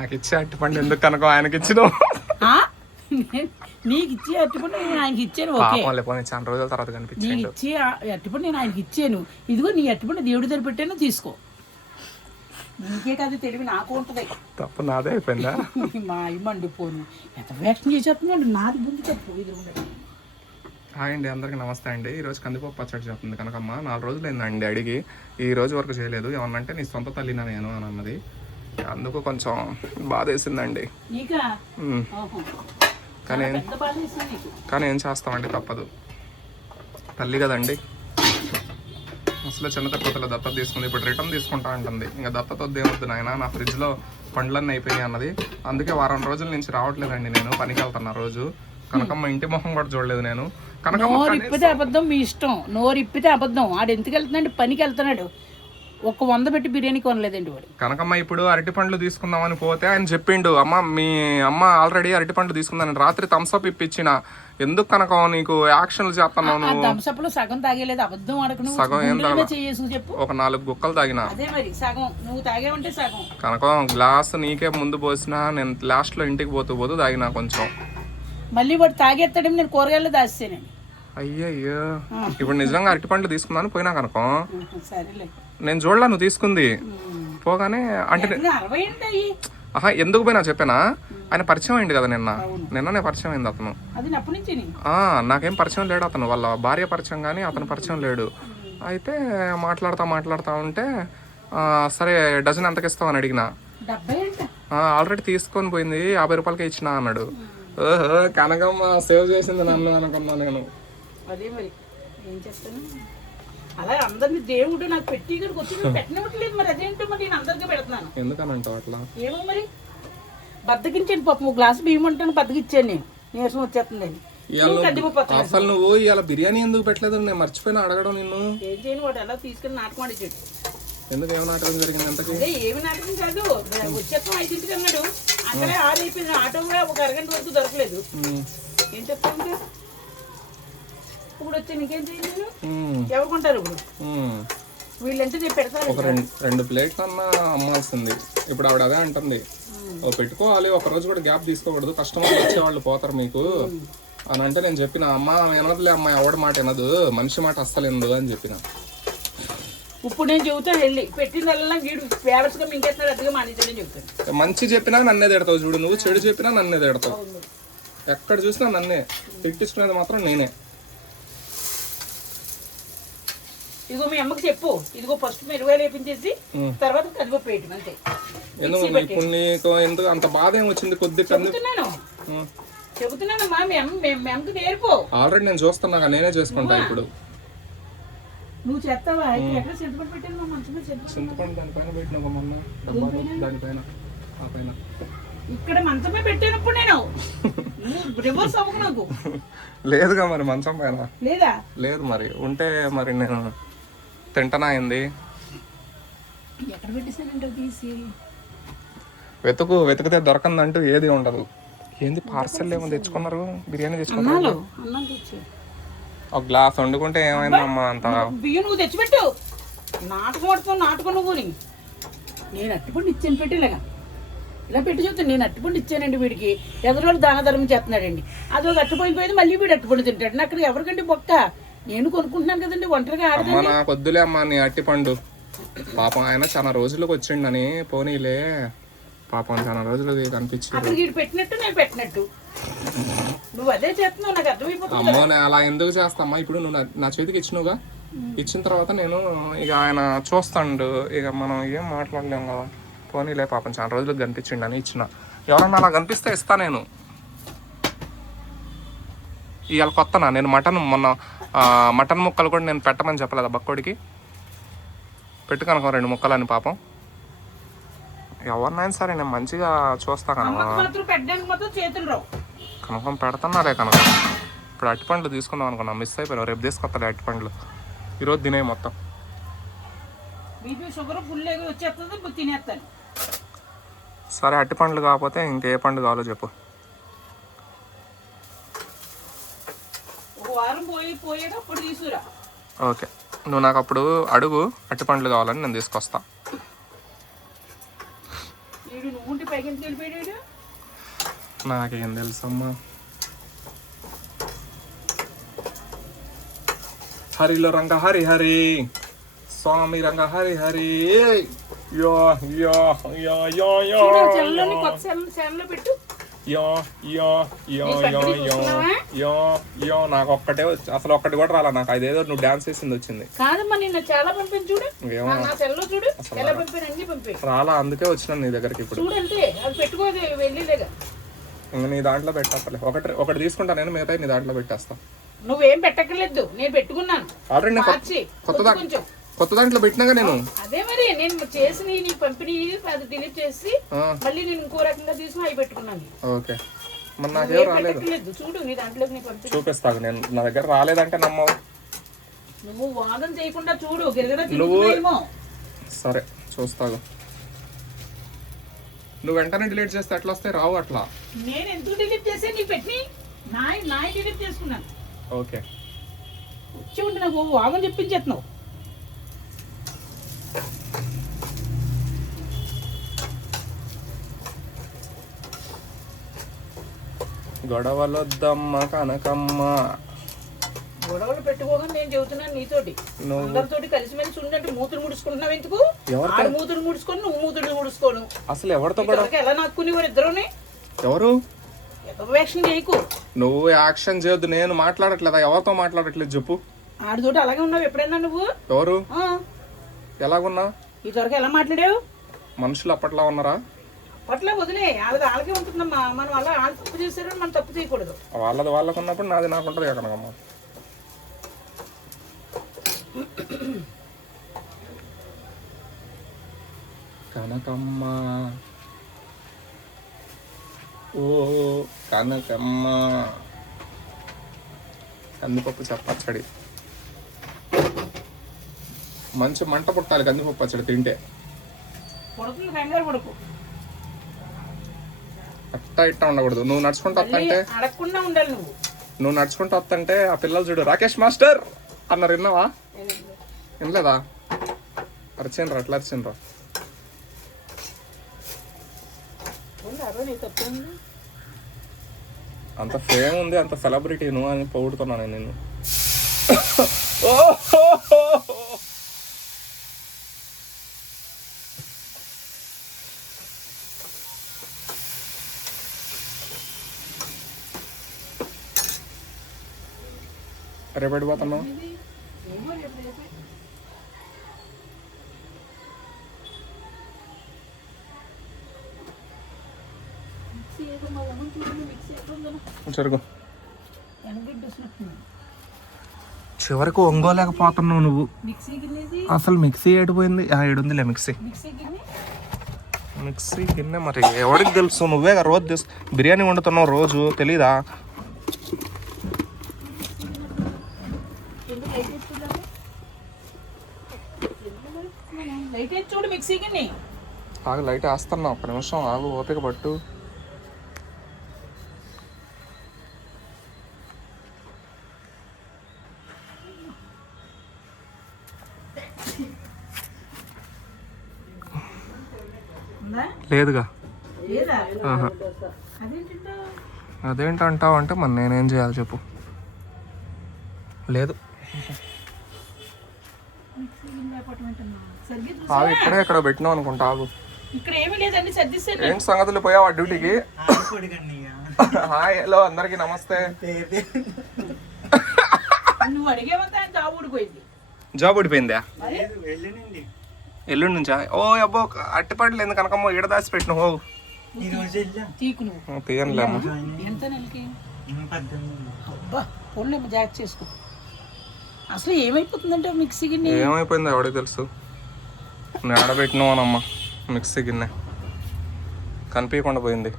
నాకు ఇచ్చే అట్టుపండు ఎందుకు కనుక ఆయనకి ఇచ్చినావు? నీకు ఇచ్చి అట్టుపండు నేను ఆయనకి ఇచ్చాను ఓకే. పాపం లేకపోతే చాలా రోజుల తర్వాత నీకు కనిపించిండు ఇచ్చి అట్టుపండు నేను ఆయనకి ఇచ్చాను. ఇదిగో నీ అట్టుపండు దేవుడి దగ్గర పెట్టాను తీసుకో. నీకే కాదు తెలివి నాకు ఉంటుంది. తప్పు నాదే అయిపోయిందా? మా అయ్య మండిపోను. ఎంత వేషం చేసేస్తున్నాడు నాది ముందు తప్పు ఇది ఉండదు హాయ్ అండి అందరికీ నమస్తే అండి. ఈ రోజు కందిపప్పు పచ్చడి చెప్తుంది కనకమ్మ నాలుగు రోజులు అయిందండి అడిగి. ఈ రోజు వరకు చేయలేదు. ఏమన్నంటే నీ సొంత తల్లినా నేను అని అన్నది. అందుకు కొంచెం బాధ వేసిందండి. కానీ కానీ ఏం చేస్తామండి తప్పదు. తల్లి కదండి. అసలు చిన్న తక్కువ దత్తత తీసుకుంది ఇప్పుడు రిటర్న్ తీసుకుంటా అంటుంది. ఇంకా దత్తత వద్దు ఏమొద్దు నాయన నా ఫ్రిడ్జ్లో పండ్లన్నీ అయిపోయినాయి అన్నది. అందుకే వారం రోజుల నుంచి రావట్లేదండి నేను పనికి వెళ్తున్నా రోజు. కనకమ్మ ఇంటి మొహం కూడా చూడలేదు నేను. కనకమ్మ నోరు ఇప్పితే అబద్ధం మీ ఇష్టం. నోరు ఇప్పితే అబద్ధం. ఆడు ఎందుకు వెళ్తున్నాడు? పనికి వెళ్తున్నాడు. ఒక్క వంద పెట్టి బిర్యానీ కొనలేదండి వాడు. కనకమ్మ ఇప్పుడు అరటి పండ్లు తీసుకుందామని పోతే ఆయన చెప్పిండు అమ్మ మీ అమ్మ ఆల్రెడీ అరటి పండ్లు తీసుకుందని రాత్రి థమ్స్అప్ ఇప్పించిన. ఎందుకు కనకం నీకు యాక్షన్లు చేస్తున్నావు నువ్వు? థమ్స్అప్లో సగం తాగేలేదు అబద్ధం సగం ఏం చెప్పు. ఒక నాలుగు గుక్కలు తాగిన. అదే మరి సగం. నువ్వు తాగేవంటే సగం. కనకం గ్లాస్ నీకే ముందు పోసిన నేను లాస్ట్లో ఇంటికి పోతూ పోతూ తాగిన కొంచెం. మళ్ళీ వాడు తాగేస్తాడేమో నేను కూరగాయలు దాచానండి అయ్యయ్యో. ఇప్పుడు నిజంగా అరటి పండ్లు తీసుకున్నాను పోయినా కనకం? సరేలే. నేను చూడలా నువ్వు తీసుకుంది. పోగానే అంటే ఆహా ఎందుకు పోయినా చెప్పానా? ఆయన పరిచయం అయింది కదా నిన్న. నిన్ననే పరిచయం అయింది అతను. నాకేం పరిచయం లేడు అతను. వాళ్ళ భార్య పరిచయం కానీ అతను పరిచయం లేడు. అయితే మాట్లాడుతా మాట్లాడుతా ఉంటే సరే డజన్ ఎంతకి ఇస్తామని అడిగిన. డెబ్బై అంట? ఆల్రెడీ తీసుకొని పోయింది యాభై రూపాయలకి ఇచ్చిన అన్నాడు. ఓహో కనకమ్మ సేవ్ చేసింది నన్ను అనుకున్నా నేను. అలా అందరిని దేవుడు నాకు పెట్టి ఇక్కడికి వచ్చి నువ్వు పెట్టనివ్వట్లేదు మరి. అదేంటో మరి నేను అందరికీ పెడుతున్నాను. ఎందుకని అంటావు అట్లా? ఏమో మరి. బద్దకించాను పాపం. ఒక గ్లాసు బియ్యం ఉంటాను బద్దకిచ్చాను నేను. నీరసం పచ్చడి అసలు నువ్వు ఇవాళ బిర్యానీ ఎందుకు పెట్టలేదు నేను మర్చిపోయినా అడగడం నిన్ను. ఏం చేయను వాడు ఎలా తీసుకుని నాటకం ఆడేసాడు. ఎందుకు ఏమైనా నాటకం జరిగింది అదే ఏమి నాటకం కాదు. వచ్చేస్తాం ఐదింటికి అన్నాడు అక్కడే ఆరు అయిపోయింది ఆటో కూడా ఒక అరగంట వరకు దొరకలేదు. ఏం చెప్తాను ఇప్పుడు వచ్చి నీకేం ఎవరు కొంటారు ఇప్పుడు? ఉమ్. వీళ్ళంటే నేను పెడతాను ఒక రెండు రెండు ప్లేట్లు అన్నా అమ్మాల్సింది. ఇప్పుడు ఆవిడ అదే అంటుంది. ఓ పెట్టుకోవాలి ఒక రోజు కూడా గ్యాప్ తీసుకోకూడదు. కస్టమర్లు వచ్చేవాళ్ళు పోతారు మీకు. అని అంటే నేను చెప్పిన అమ్మ వినదులే అమ్మ ఎవడి మాట వినదు. మనిషి మాట అస్సలు వినదు అని చెప్పిన. ఇప్పుడు నేను చెబుతాను వెళ్ళి. పెట్టిందల్లా వీడు అదిగా మానేసాడని చెప్తాను మంచి చెప్పినా నన్నే తిడతావు చూడు. నువ్వు చెడు చెప్పినా నన్నే తిడతావు. ఎక్కడ చూసినా నన్నే. తిట్టించుకునేది మాత్రం నేనే. ఇదిగో మీ అమ్మకి చెప్పు. ఇదిగో ఫస్ట్ మెరుగు లేపించేసి. తర్వాత కదిపప్పు వేయటం అంతే. ఎందుకు ఇప్పుడు నీకు ఎందుకు అంత బాధ ఏం వచ్చింది కొద్ది కంది చెబుతున్నాను. చెబుతున్నాను మా మీ అమ్మ మీ- మీ అమ్మకి నేర్పు. ఆల్రెడీ నేను చూస్తున్నా నేనే చేసుకుంటా ఇప్పుడు. నువ్వు చేస్తావా? ఇక్కడ ఎక్కడ చింతపండు పెట్టాను చింతపండు. దానిపైన ఒక మొన్న. దానిపైన ఆ పైన. ఇక్కడ మంచమే పెట్టానప్పుడు నేను. రివర్స్ అవ్వకు నాకు. లేదుగా మరి మంచం పైన. లేదా? లేదు మరి. ఉంటే మరి నేను తింటనా అయింది వెతుకు వెతికితే దొరకందంటూ ఏది ఉండదు. ఏంది పార్సల్ ఏమో తెచ్చుకున్నారు? బిర్యానీ తెచ్చుకున్నారు? ఒక గ్లాస్ వండుకుంటే ఏమైందమ్మా అంత? బియ్యం నువ్వు తెచ్చిపెట్టు. నాటకం ఆడుతావు నాటకం నువ్వు. నేను అట్టిపండు ఇచ్చాను పెట్టేలాగా. ఇలా పెట్టి చూస్తాను నేను అట్టిపండు ఇచ్చానండి వీడికి. ఎదురోళ్ళు దాన ధర్మం చేస్తున్నాడండి. అది ఒక అట్టిపోయిపోయింది మళ్ళీ వీడు అట్టిపండు తింటాడు. నాకు అక్కడ ఎవరికండి బొక్క? నేను కొనుక్కుంటున్నాను కదండి ఒంటరిగా అమ్మ నాకు వద్దులే అమ్మా నీ అట్టి పండు. పాపం ఆయన చాలా రోజులకు వచ్చిండని పోనీలే. పాపం చాలా రోజులకి కనిపించి అక్కడ వీడు పెట్టినట్టు నేను పెట్టినట్టు. నువ్వు అదే చేస్తున్నావు నాకు అర్థమైపోతుంది అమ్మో నేను అలా ఎందుకు చేస్తామ్మా ఇప్పుడు నువ్వు నా- నా చేతికి ఇచ్చినవుగా? ఇచ్చిన తర్వాత నేను ఇక ఆయన చూస్తాడు. ఇక మనం ఏం మాట్లాడలేం కదా. పోనీలే పాపం చాలా రోజులకు కనిపించిండు అని ఇచ్చిన. ఎవరన్నా అలా కనిపిస్తే ఇస్తా నేను. ఇవాళ కొత్తనా? నేను మటన్ మొన్న మటన్ ముక్కలు కూడా నేను పెట్టమని చెప్పలేదా బక్కోడికి? పెట్టు కనుక రెండు ముక్కలు అని పాపం. ఎవరినైనా సరే నేను మంచిగా చూస్తా కనుక. కనకం పెడుతున్నారే కనుక. ఇప్పుడు అరటిపండ్లు తీసుకుందాం అనుకున్నా మిస్ అయిపోయావు రేపు తీసుకొస్తాలే అరటిపండ్లు ఈరోజు తినే మొత్తం. సరే అరటిపండ్లు కాకపోతే ఇంకే పండు కావాలో చెప్పు. వారం పోయి పోయాడు అప్పుడు తీసుకురా. ఓకే. నువ్వు నాకు అప్పుడు అడుగు అరటిపండ్లు కావాలని నేను తీసుకొస్తా. నాకేం తెలుసమ్మా. హరిలో రంగ హరి హరి. స్వామి రంగ హరి హరి. యో యో యో యో యో. పెట్టు. యో యో యో యో యో? యో యో నాకు ఒక్కటే అసలు ఒక్కటి కూడా రాలా నాకు అదేదో నువ్వు డాన్స్ చేసింది వచ్చింది. కాదమ్మా నిన్న చాలా పంపాను చూడు. ఏమో. నా- నా సెల్లో చూడు. ఎలా పంపాను అన్ని పంపాను. రాలా అందుకే వచ్చినాను నీ దగ్గరికి ఇప్పుడు. చూడంటే అది పెట్టుకోదు వెళ్ళిలేగా. ఇంక నీ దాంట్లో పెట్టాలి ఒకటి ఒకటి తీసుకుంటా నేను మిగతా నీ దాంట్లో పెట్టేస్తా. నువ్వేం పెట్టక్కర్లేదు నేను పెట్టుకున్నాను. ఆల్రెడీ కొత్త- మార్చి కొత్త దాంట్లో పెట్టినాగా నేను. అదే నేను చేసి నీ పంపిణీ అది డిలీట్ చేసి మళ్ళీ నేను ఇంకో రకంగా తీసుకుని అవి పెట్టుకున్నాను. ఓకే. మరి నాకేం రాలేదు. చూడు నీ దాంట్లోకి నీ పంపిణీ. చూపిస్తాను. నేను నా దగ్గర రాలేదంటే నమ్మవు. నువ్వు వాదన చేయకుండా చూడు గిరగడ నువ్వు- సరే చూస్తాగు. నువ్వు వెంటనే డిలీట్ చేస్తే ఎట్లా వస్తాయి? రావు అట్లా. నేను ఎందుకు డిలీట్ చేసి నీ పెట్టి నాయి నాయి డిలీట్ చేసుకున్నాను. ఓకే. వచ్చి ఉంటే నాకు వాదన చెప్పించేస్తున్నావు గొడవలొద్దమ్మ కనకమ్మ. గొడవలు పెట్టుకోగానే నేను చెబుతున్నాను నీతోటి. అందరితోటి కలిసిమెలిసి ఉండంటే మూతులు ముడుచుకుంటున్నావు ఎందుకు? ఆడు మూతులు ముడుచుకొని నువ్వు మూతులు ముడుచుకోను. అసలు ఎవరితో గొడవ? ఎలా నాక్కునేవారు ఇద్దరుని? ఎవరు? ఎగవేషం చేయకు. నువ్వు యాక్షన్ చేయొద్దు నేను మాట్లాడట్లేదా? ఎవరితో మాట్లాడట్లేదు చెప్పు. ఆడితోటి అలాగే ఉన్నావు ఎప్పుడైనా నువ్వు? ఎవరు? ఎలాగున్నా ఇదివరకు ఎలా మాట్లాడావు? మనుషులు అప్పట్లో ఉన్నారా? అట్లా వదిలే వాళ్ళది వాళ్ళకే ఉంటుందమ్మా. మనం అలా వాళ్ళు తప్పు చేశారని మనం తప్పు చేయకూడదు. వాళ్ళది వాళ్ళకు ఉన్నప్పుడు నాది నాకు ఉంటుంది కనకమ్మ కనకమ్మ. ఓ కనకమ్మ. కందిపప్పు చెప్పచ్చడి. మంచి మంట పుట్టాలి కందిపప్పు పచ్చడి తింటే. కొడుకులు కంగారు అట్టా ఇట్టా ఉండకూడదు. నువ్వు నడుచుకుంటూ వస్తుంటే అడగకుండా ఉండాలి నువ్వు. నువ్వు నడుచుకుంటూ వస్తుంటే ఆ పిల్లలు చూడు రాకేష్ మాస్టర్! అన్నారు విన్నావా? వినలేదా? అరిచిండ్రు అట్లా ఉంది అంత ఫేమ్ ఉంది అంత సెలబ్రిటీ నువ్వు అని పొగుడుతున్నాను నేను రేపటి పోతున్నావు ఏమో రేపు రేపే. మిక్సీ ఏదో మా అమ్మ చూడండి మిక్సీ ఎక్కడ ఉందో జరుగు ఎనగడ్డ వస్తున్నట్టుంది చివరికి ఒంగోలేకపోతున్నావు నువ్వు. అసలు మిక్సీ ఏడిపోయింది? ఏడుందిలే మిక్సీ. మిక్సీ గిన్నె మరి ఎవరికి తెలుసు? నువ్వే రోజు తెలుసు బిర్యానీ వండుతున్నావు రోజు తెలీదా? లైట్ లైట్ వేసి చూడు ఆగు లైట్ వేస్తున్నా. ఒక్క నిమిషం ఆగు ఓపిక పట్టు. లేదుగా. ఆహా. అదేంటంటావు అంటే మరి నేనేం చేయాలి చెప్పు. లేదు. ఆగు ఇక్కడే ఇక్కడ పెట్టినావు అనుకుంటా ఆగు. ఇక్కడ ఏమీ లేదండి సర్దిస్తాను ఏంటి సంగతులు పోయావా డ్యూటీకి? హాయ్ హలో అందరికి నమస్తే. నువ్వు అడిగేవంతా ఆయన జాబ్ ఊడిపోయింది. జాబ్ ఎల్లుండి నుంచా? ఓ అబ్బో అట్టిపడలు ఎందుకు కనకమ్మ ఈడ దాచి పెట్టిన తీయనులేమ్మా ఎంత నెలకి? అబ్బా జాగ్రత్త చేసుకో. అసలు ఏమైపోతుందంటే మిక్సీ గిన్నె? ఏమైపోయింది ఎవడికి తెలుసు? నేను ఆడబెట్టినవానమ్మా మిక్సీ గిన్నె. కనిపించకుండా పోయింది.